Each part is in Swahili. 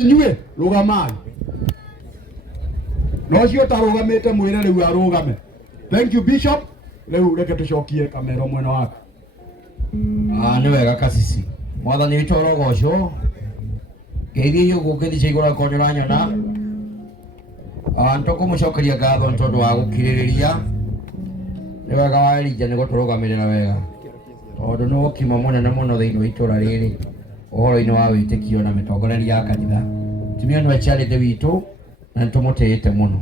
inyue rugamai no cio tarugamite mwire riu arugame. Thank you Bishop. Riu reke tucokie kamero mwena waku. Nĩ wega Kasisi. Mwathani witũ arogocwo. Ngeithia igũrũ ngĩthica igũrũ akorwo nĩũranyona. Nĩtũkũmũcokeria ngatho nĩ tondũ wa gũkirĩrĩria. Nĩ wega wa Elijah nĩ gũtũrũgamĩrĩra wega. Tondũ nĩ ũkima mũnene mũno thĩinĩ wa itũra rĩrĩ ũhoro-inĩ wa wĩtĩkio na mĩtongoreria ya kanitha. Tumia nĩ aciarĩte witũ na nĩtũmũtĩĩte mũno.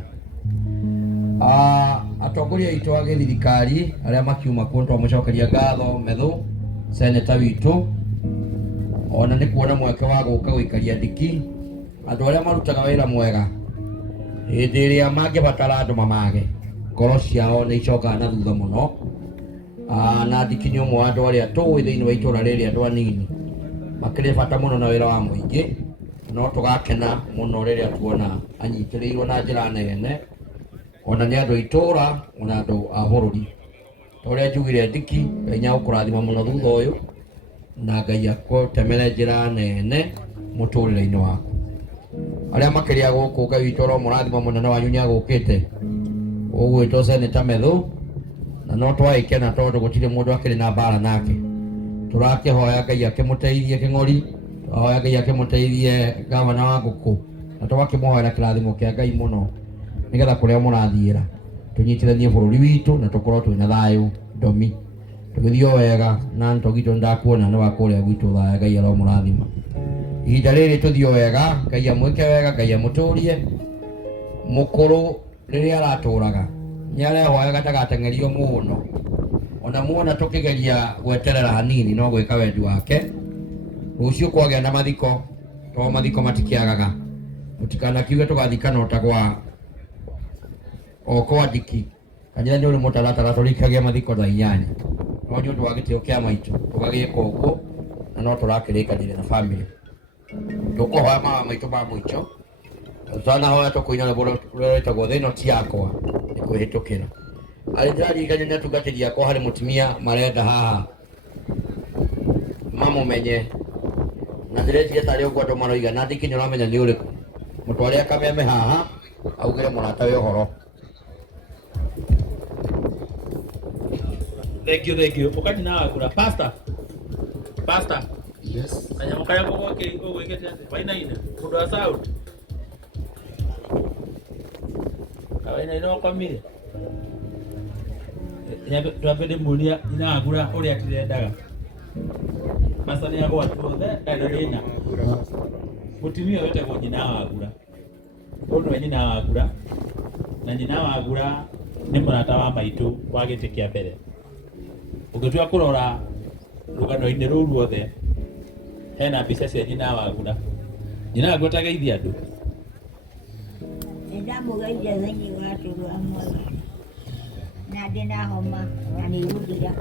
Atongoria aitũ a gĩthirikari arĩa makiuma kuo twamũcokeria ngatho Methu seneta witũ, ona nĩ kuona mweke wa gũka gũikaria ndiki andũ arĩa marutaga wĩra mwega hĩndĩ ĩrĩa mangĩbatara andũ mamage, ngoro ciao nĩ icokaga na thutha mũno. Na ndiki nĩ ũmwe wa andũ arĩa tũĩ thĩinĩ wa itũra rĩrĩ, andũ anini makĩrĩ bata mũno na wĩra wa mũingĩ, no tũgakena mũno rĩrĩa tuona anyitĩrĩirwo na njĩra nene, ona nĩ andũ itũra ona andũ a bũrũri. Ta ũrĩa njugire ndiki, Ngai nĩagũkũrathima mũno thutha ũyũ na Ngai agũtemere njĩra nene mũtũrĩre-inĩ waku. Arĩa makĩrĩ a gũkũ Ngai witũ aromũrathima mũnene wanyu nĩagũkĩte ũgwĩtwo seneta Methu, na no twagĩkena tondũ gũtirĩ mũndũ akĩrĩ na mbara nake. Tũrakĩhoya Ngai akĩmũteithie kĩng'ori, tũrahoya Ngai akĩmũteithie gavana wa Ngũkũ, na tũgakĩmũhoera kĩrathimo kĩa Ngai mũno nĩgetha kũrĩa mũrathiĩra tũnyitithanie bũrũri witũ na tũkorwo twĩna thayũ ndomi, tũgĩthiĩ wega na ntogitũ ndakuona nĩ wa kũrĩa gwitũ thaya. Ngai aromũrathima ihinda rĩrĩ tũthiĩ wega, Ngai amwĩke wega, Ngai amũtũrie. Mũkũrũ rĩrĩa aratũraga nĩarehoyaga ndagateng'erio mũno, ona muona tũkĩgeria gweterera hanini no gwĩka wendi wake. Rũciũ kwagĩa na mathiko, to mathiko matikĩagaga, mũtikanakiuge tũgathikana ũtagwa okwa ndiki. Kanitha nĩ ũrĩ mũtaratara tũrĩkagia mathiko thaa 8, no nĩ ũndũ wa gĩtĩo kĩa maitũ tũgagĩka ũguo, na no tũrakĩrĩkanĩre na bamĩrĩ. Tũkũhoya mawa maitũ ma mũico, tũtanahoya tũkũina rwĩmbo rũrĩa rwĩtagwo thĩ ĩno ti yakwa nĩ kwĩhĩtũkĩra. Arĩ ndĩraririkania nĩ atungatĩri akwa harĩ mũtumia marenda haha mamũmenye, na ndĩreciria tarĩ ũguo andũ maroiga, na ndiki nĩ ũramenya nĩ ũrĩkũ, mũtware akameme haha augĩre mũratawe ũhoro. Thank you. Ukati na wakura. Pastor. Yes. Kanyama kaya kwa gwĩkĩte wainaine mũndũ wa South. Wainaine okomire. Twambende mũria ina agura ũrĩa tĩrendaga. Pastor nĩ agwatwo ndagĩrĩna. Mũtumia wetagwo nyina wa agura. Ũndũ wa nyina wa agura. Na nyina wa agura nĩ mũrata wa maitũ wa gĩtĩ kĩa mbere. Ũngĩtua kũrora rũgano-inĩ rũu ruothe hena mbica cia nyina wa agura. Nyina wa agura tageithia andũ. Nĩndamũgeithia thĩinĩ wa tũrũ amwe na ndĩ na homa na nĩ gũthira.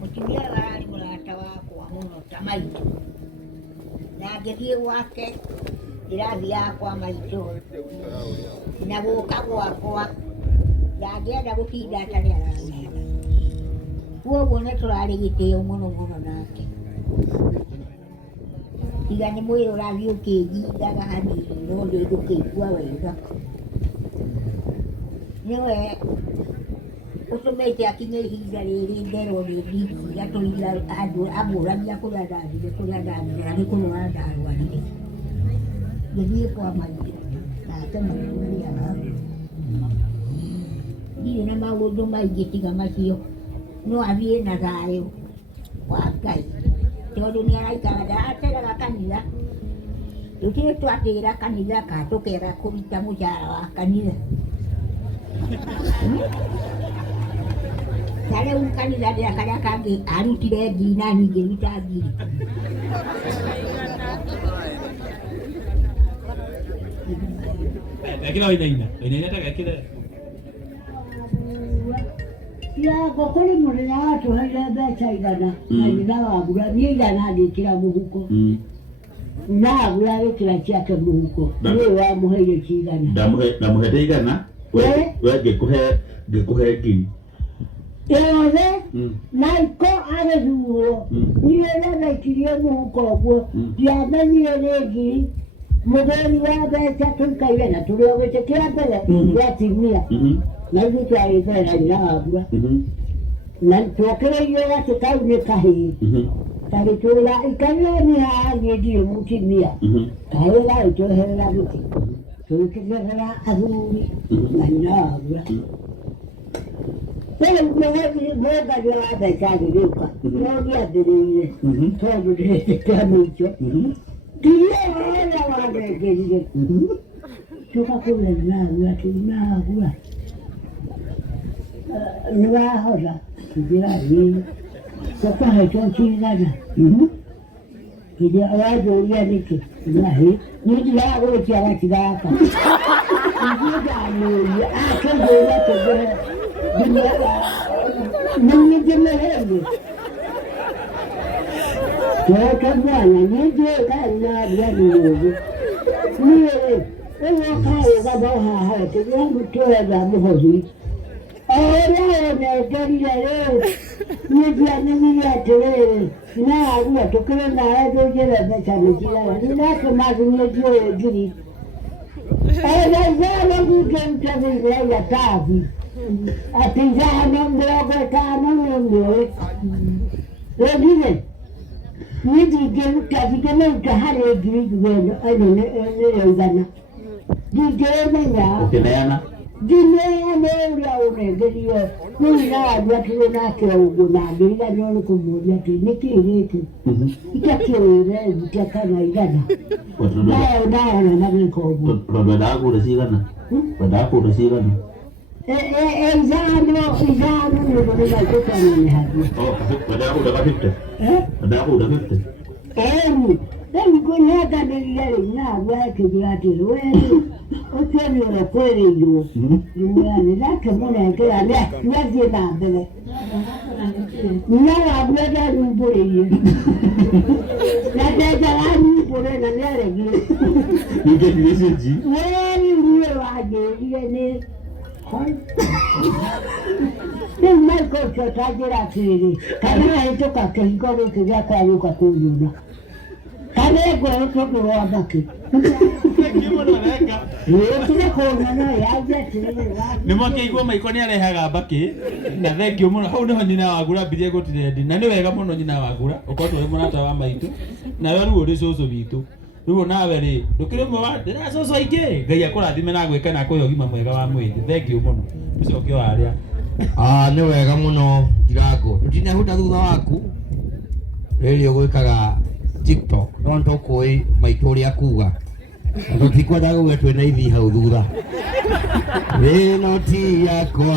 Mũtumia ũyũ ararĩ mũrata wakwa mũno ta maitũ, na ngĩthiĩ gwake ndĩrathiaga kwa maitũ na gũka gwakwa ndangĩenda gũtinda atarĩ aramenya. Kuoguo nĩ tũrarĩ gĩtĩo mũno nake, tiga nĩ mwĩrĩ ũrathiĩ ũkĩngingaga hanini no ndĩ ndũkĩigua wega. Nĩwe ũtũmĩte akinye ihinda rĩrĩ nderwo nĩ ndiki atũiga andũ amũrania kũrĩa ndathire na nĩ kũrwara ndarwarire. Ngĩthiĩ kwa maitũ nake maitũ nĩ ararĩ ndirĩ na maũndũ maingĩ tiga macio, no athiĩ na thayũ wa Ngai tondũ nĩ araikara ndarateraga kanitha. Tũtirĩ twatĩra kanitha ka tũkega kũruta mũcara wa kanitha. Ta rĩu kanitha ndĩra karĩa kangĩ arutire ngiri na niĩ ngĩruta ngiri. Gakĩra wainaina tagakĩra ya gũkũrĩ mũthenya watũheire mbeca igana na nyina wa agura niĩ igana ngĩkĩra mũhuko na agura gĩkĩra ciake mũhuko nĩwe wamũheire kĩigana. Ndamũhete igana we ngĩkũhe ngiri yothe na iko agĩthurwo niĩ rĩrĩa ndaikirie mũhuko ũguo ndiamenyire nĩ ngiri Mũthuri wa mbeca tũikaire na tũrĩa gwĩtĩkĩra mbere yatimia na ithuĩ twagĩthera nyina wa mbura na tuokereirio gatĩ kau nĩ kahĩĩ tagĩtwĩra ikarĩreni haha niĩ ndirĩ mũtumia kahĩĩ gagĩtweherera gĩtĩ tũgĩkĩgerera athuri na nyina wa mbura rĩu mũngaria wa mbeca agĩgĩũka no ndiambĩrĩire tondũ ndĩretĩkĩra mũico ndiĩra wanengerire tũgakũrĩa nagua nĩwahota njĩra tũkahetwo cigana kĩrĩa wanjũria nĩkĩ nahi niĩ ndiragũrĩkia gatigaka ndamũria akĩnjũria kĩngĩhe nĩngĩmĩhĩndĩ Toka mwana nije kana ndiamuzi. Niye ewa kae baba haha tena mtoza muhozi. Ora ne gariya re. Nije anemiya tere. Na aruwa tokere na ajo jere na chamekira. Ni na kama nije jiri. Ora zana ngenta ni ya tavi. Atizana mdogo kana mwe. Rodine Ndigenda hari ngiri nĩrĩaigana ndingĩmenya ũkĩneana ndineane ũrĩa ũnengerio rĩu nawandu atĩrĩ nake ũguo na ngĩrigania nĩ kũmũria atĩ nĩkĩ gĩkĩ itakĩwĩre thite kana igana naona na gĩka ũguo wendaga kũgũra cigana wendaga kũgũra cigana ithano nĩũndũ nĩmaikũtananĩhagia wendaga kũgũra 50 wendaga kũgũra 50 rĩu kũnenganĩria rĩu naguo ekĩgira atĩrĩ wee ũcio nĩ ũrĩa kwĩrĩirwo nĩmwĩra nake mũnengera nĩathiĩ na mbere na waguo ndarumbũrĩire na ndenjaga nyumbũre na nĩaregire nĩngĩthire cenji wee rĩu niĩ wanjĩrire nĩ rĩu Michael ũcio tanjĩra atĩrĩ kana hĩtũka kĩhingo gĩkĩ gĩakwa gĩũka kũnyona kana ngoro tondũ wa mbakĩ tiga kũnyona yanjĩ atĩrĩ nĩmwakĩigua maiko nĩarehaga mbakĩ na thengio mũno hau nĩho nyina wa Ngura mbirie gũtirendi na nĩ wega mũno nyina wa Ngura ũkorwo tũrĩ mũrata wa maitũ nawe rĩu ũrĩ cũcũ witũ rĩu nawe rĩ ndũkĩrĩ ũmwe wa ndĩra cũcũ aingĩ Ngai akũrathime na gwĩka na kũhe ũgima mwega wa mwĩrĩ thengio mũno tũcoke warĩa nĩ wega mũno Ndirango tũtinehunda thutha waku rĩrĩ ũgwĩkaga TikTok no tũkũĩ maitũ ũrĩa kuga tũtikwenda gũge twĩna ithi hau thutha ĩno ti yakwa